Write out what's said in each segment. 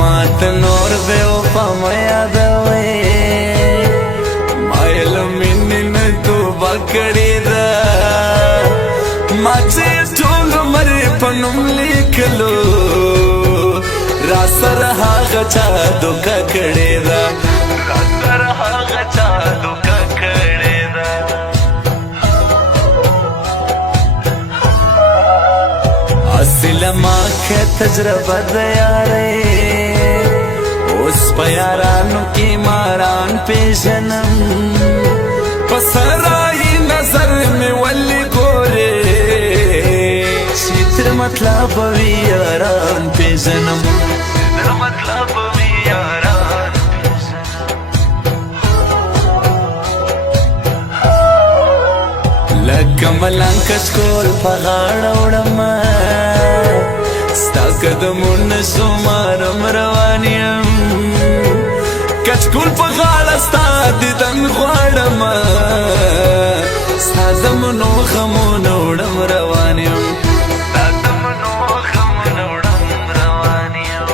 مات نور بے وفا ما یادوي مایل مینې نه توبه کړې ده ما چې ټول عمر په نوم لیکلو را سره هغه چا دوکه کړې ده را سره هغه چا دوکه کړې ده اصل ما که تجربه ده یارې اوس په یارانو کې ماران پیژنم په سرای نظر مې ولې ګورې چې تر مطلب وي یاران پیژنم تر مطلب وي یاران پیژنم لکه ملنګ کچکول په غاړه وړم ستا قدمونه شمارم روان یم کچکول په غاړه ستا دیدن غواړم ستا زمونو غمونه وړم روان یم ستا زمونو غمونه وړم روان یم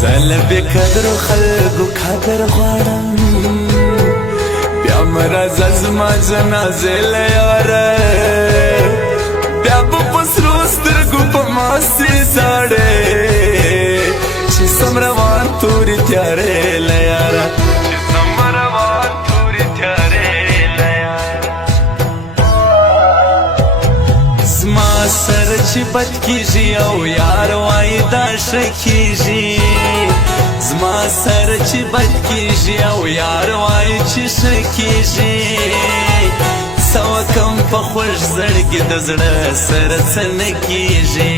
زه له بې قدرو خلکو قدر غواړم بیا مرزه زما جنازې له یاره بیا به په سرو سترګو په ماستې ژاړې چې سم روان تورې تیارې له یاره چې سم روان تورې تیارې له یاره زما سر چې بد کېږي او یار وایي دا ښه کېږي زما سر چې بد کېږي او یار وایي چې ښه کېږي څه وکم په خوږ زړګي د زړه سره څه نه کېږي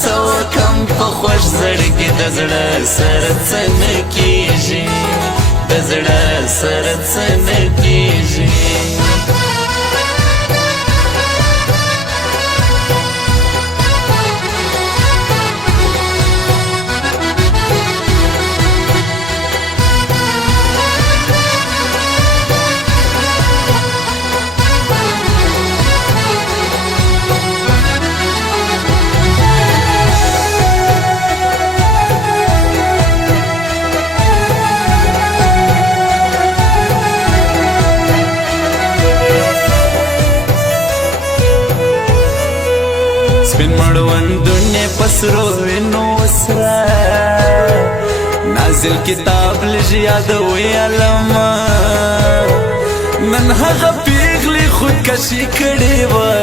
څه وکم په خوږ زړګي د زړه سره څه نه کېږي د زړه سره څه نه کېږي سپین مړوندونه پسرو وینو سره نازل کتاب لږ یادوي علما نن هغه پیغلې خودکشي کړې وه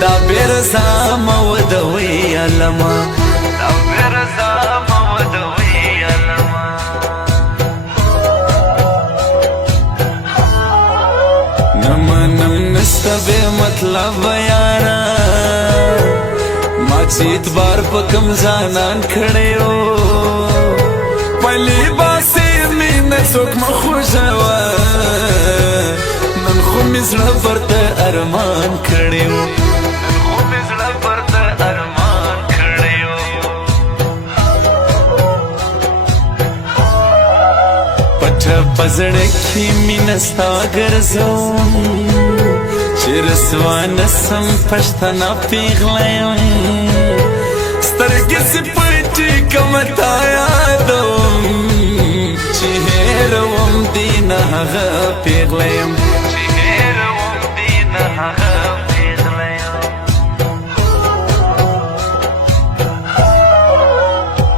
دا بې رضا مه ودوي علما دا بې رضا مه ودوي علما نه منم نسته بې مطلب یاره چې اتبار په کم ځانان کړی و پلي باسې مینه څوک مه خوږوه نن خو مې زړه ورته ارمان کړی و نن خو مې زړه ورته ارمان کړی و پټه په زړه کې مینه ستا ګرځوم چې رسوا نسم پښتنه پیغله یم سترګې سې پټې کړم تا یادوم چې هېروم دې نه هغه پیغله یم چې هېروم دې نه هغه پیغله یم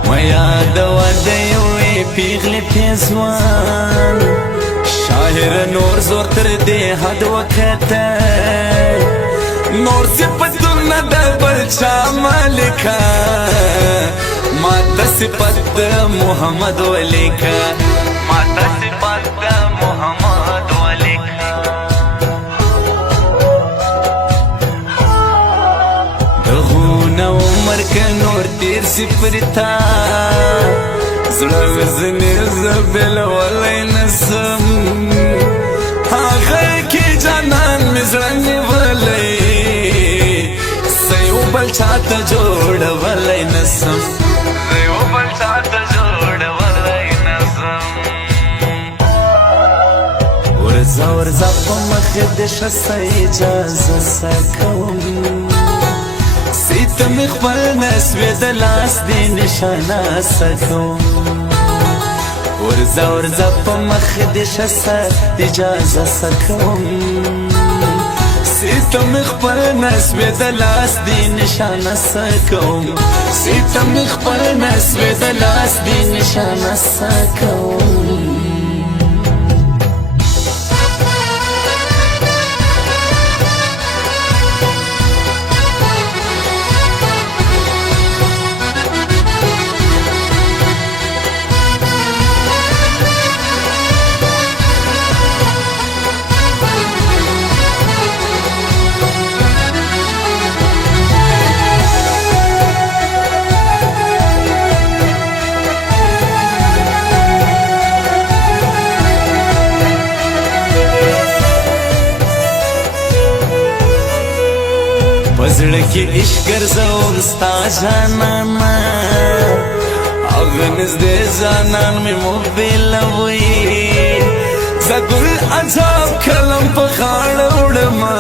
مه یادوه د یوې پیغلې پیزوان شاعر نور زور تر دې حد وکته نور صفتون نه د بل چا مالکه ما د صفت د محمد ولیکه ما د صفت د محمد ولیکه دغونه عمر که نور تیر سي پرتا زړه وزنې زه بېلولی نسم هغه کې جانان مې زړه نیولی زه یو بل چاته جوړولی نسم زه یو بل چاته جوړولی نسم ورځه ورځه په مخې د ښه څه اجازه سه کوم می خپل نسوې د لاس دی نشانه سکوم ورځه ورځه په مخ دې شه سر اجازه سکوم سیته می خپل نسوې د لاس دی نشانه سکوم سیته می خپل نسوې د لاس دی نشانه سکوم پزړه کې عشق ګرځوم ستا جانانا هغه نږدې ځانان مې موبیلوي زه ګل عجب کلم په غاړه وړمه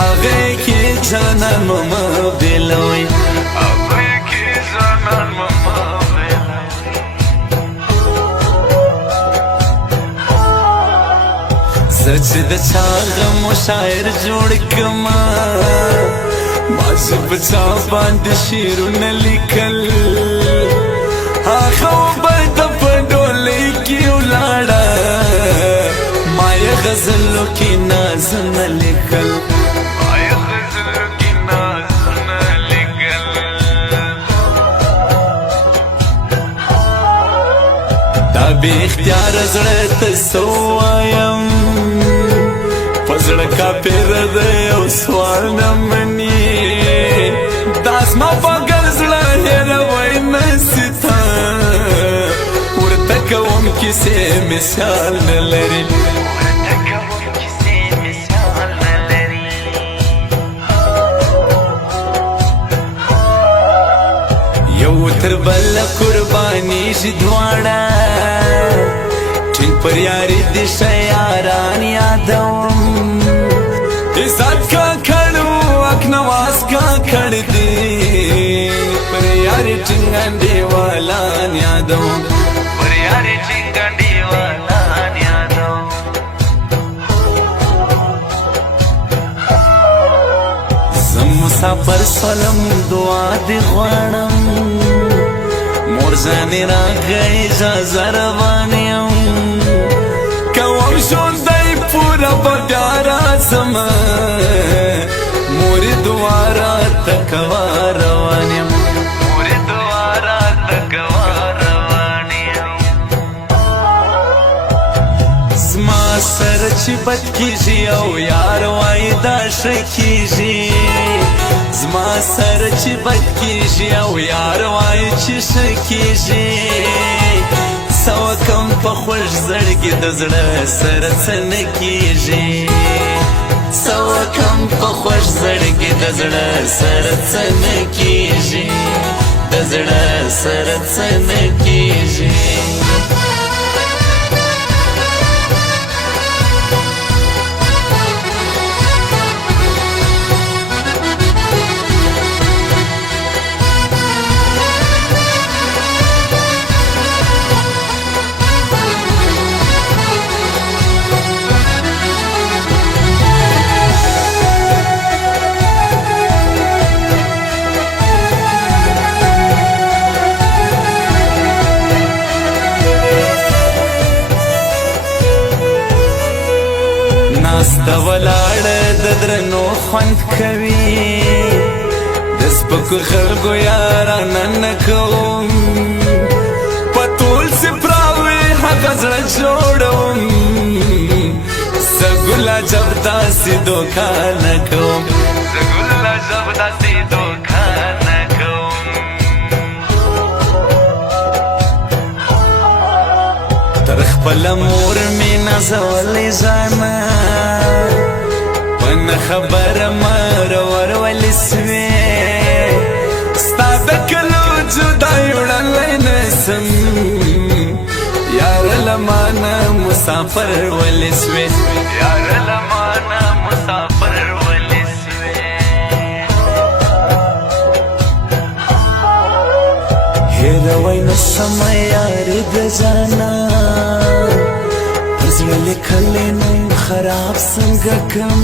هغې کې جانان مه موبیلوي هغې کې جانان مه زه چې د چا غم و شاعر جوړ کما ما چې په چا باندې شعرونه لیکل هغه به د په ډولۍ کې ولاړه ما یې غزلو کې نازونه لیکل ما یې غزلو کې نازونه لیکل دا بې اختیاره زړه ته څه ووایم پزړه کا پیر دی او سوال نه مني دا زما پاگل زړه هېروی نسي تا ورته کوم کیسې مثال نه لري یو تر بله قربانېږي دواړه ټینګ پر یاري دې شه یاران یادوم عزت کا کړو اکنواس کا کړ دې پر یاري ټینګ انډیوالان یادوم پر یاري ټینګ انډیوالان یادوم زه مسافر سولم دعا دې غواړم مور ځانې راغی اجازه روان یم کوم ژوندی پوره به بیا راځم مورې دعا راته کوه روان یم مورې دعا راته کوه روان یم زما سره چې بد کېږي او یار وایي دا ښه کېږي زما سره چې بد کېږي او یار وایي چې ښه کېږي څه وکم په خوږ زړګي د زړه سره څه نه کېږي څه وکم په خوږ زړګي د زړه سره څه نه کېږي د زړه سره څه نه کېږي ناسته ولاړه د درنو خوند کوي د سپکو خلکو یارانه نه کوم په ټول سپراوي هغه زړه جوړوم زه ګل عجب داسې دوکه نه کوم زه ګل عجب داسې دوکه نه کوم تر خپله مور مې نازولې ځانه په نه خبره مرور ولې سوې ستا د کلو جدای وړلی نسم یاره له مانه مسافر ولې سوې یاره له مانه مسافر ولې سوې سما یار د جانا پزړه لیکلې نوم خراب څنګه کم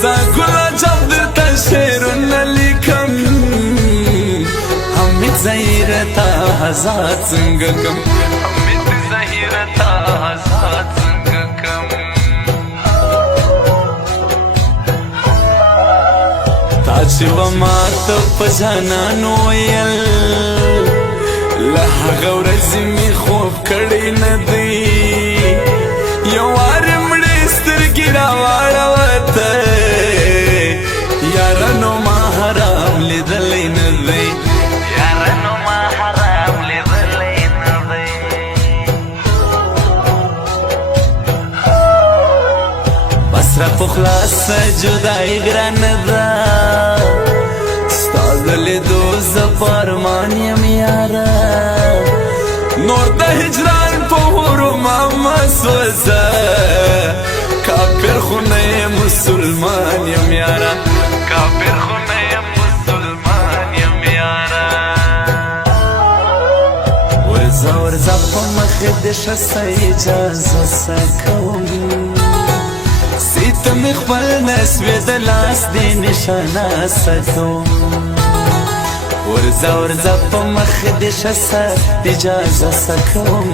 زه ګله جب درته شعرونه لیکم حمید ظهیر تا آزاد څنګه کم حمید ظهیر تا آزاد څنګه کم تا چې به ماته په جانانو ویل له هغه ورځې مې خوب کړی نه دی یو وار مړې سترګې راواړوه ته یاره نو ما حرام لیدلی نه دی یاره نو ما حرام لیدلی نه دی بس را په خلاصه جدایي ګرانه ده ستا د لیدو زه په ارمان یم یاره نور د هجران په حرما مه سوځه کافر خو نه یم مسلمان یم یاره کافر خو نه یم مسلمان یم یاره ورځه ورځه په مخې دې شه څه اجازه څه کوم سیته مې خپل نسوې د لاس دې نشانه څه کوم ورځه ورځه په مخې دې شه څه اجازه څه کوم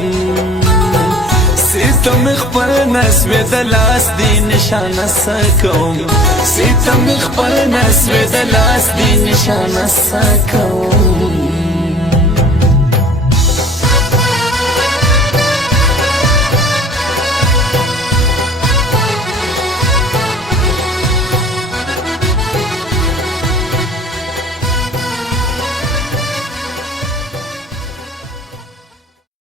سیته مې خپل نسوې د لاس دې نشانه څه کوم سیته مې خپل نسوې د لاس دې نشانه څه کوم